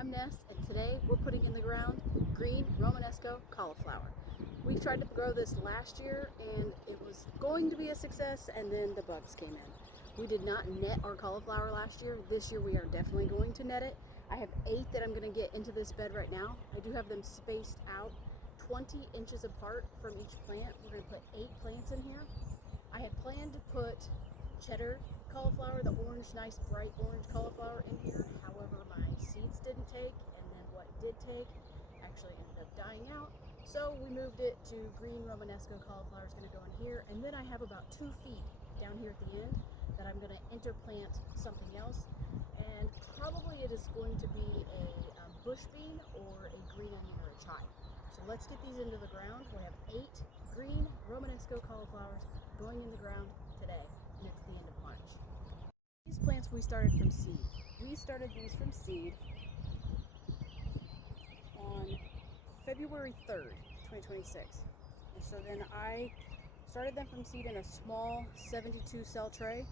I'm Ness, and today we're putting in the ground green romanesco cauliflower. We tried to grow this last year and it was going to be a success, and then the bugs came in. We did not net our cauliflower last year. This year we are definitely going to net it. I have 8 that I'm going to get into this bed right now. I do have them spaced out 20 inches apart from each plant. We're going to put 8 plants in here. I had planned to put cheddar cauliflower, the orange, nice bright orange cauliflower in here. However, my seeds didn't take, and then what did take actually ended up dying out. So we moved it to green romanesco cauliflower is going to go in here. And then I have about 2 feet down here at the end that I'm going to interplant something else. And probably it is going to be a bush bean or a green onion or a chive. So let's get these into the ground. We have 8 green romanesco cauliflowers going in the ground today, and it's the end of March. These plants we started from seed. We started these from seed on February 3rd, 2026. And so then I started them from seed in a small 72 cell tray.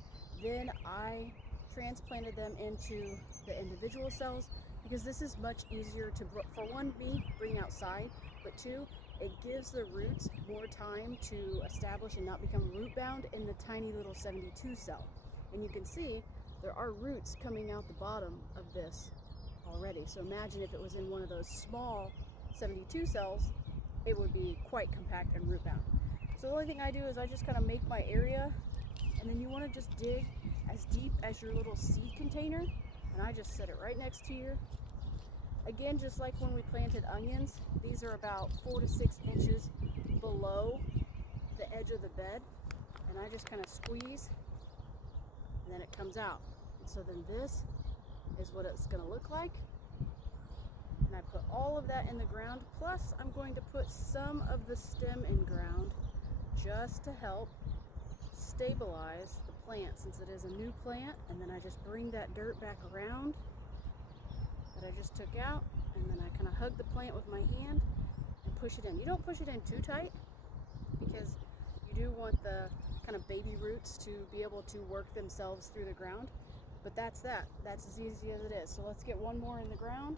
Then I transplanted them into the individual cells because this is much easier to, for one, bring outside, but 2, it gives the roots more time to establish and not become root bound in the tiny little 72 cell. And you can see there are roots coming out the bottom of this already. So imagine if it was in one of those small 72 cells, it would be quite compact and root bound. So the only thing I do is I just kind of make my area, and then you want to just dig as deep as your little seed container, and I just set it right next to you. Again, just like when we planted onions, these are about 4 to 6 inches below the edge of the bed, and I just kind of squeeze, and then it comes out. And so then this is what it's going to look like. And I put all of that in the ground, plus I'm going to put some of the stem in ground just to help stabilize the plant since it is a new plant. And then I just bring that dirt back around that I just took out, and then I kind of hug the plant with my hand and push it in. You don't push it in too tight because you do want the kind of baby roots to be able to work themselves through the ground. But that's as easy as it is. So let's get one more in the ground.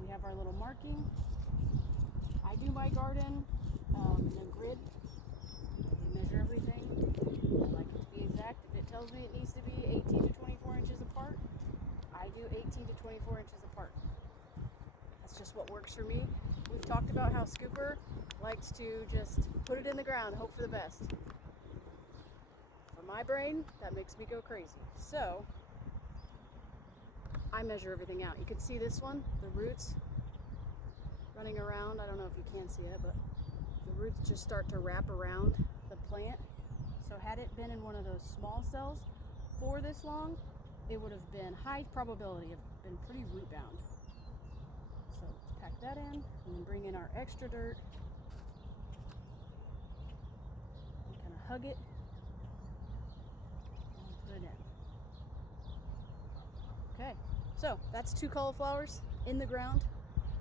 We have our little marking. I do my garden in a grid. I measure everything. I like it to be exact. If it tells me it needs to be 18 to 24 inches apart, I do 18 to 24 inches apart. That's just what works for me. We've talked about how Scooper likes to just put it in the ground, hope for the best. For my brain, that makes me go crazy. So I measure everything out. You can see this one, the roots running around. I don't know if you can see it, but the roots just start to wrap around the plant. So had it been in one of those small cells for this long, it would have been high probability of been pretty root bound. So let's pack that in and then bring in our extra dirt and kind of hug it and put it in. Okay, so that's 2 cauliflowers in the ground.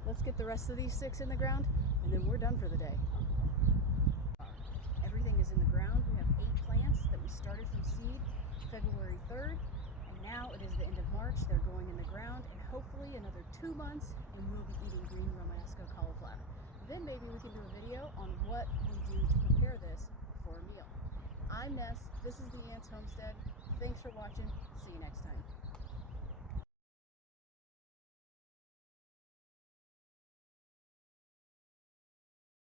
Let's get the rest of these 6 in the ground, and then we're done for the day. Everything is in the ground. We have 8 plants that we started from seed February 3rd, and now it is the end of March. They're going in the ground, and hopefully another 2 months, and we'll be eating green romanesco cauliflower. Then maybe we can do a video on what we do to prepare this for a meal. I'm Ness. This is the Ants Homestead. Thanks for watching. See you next time.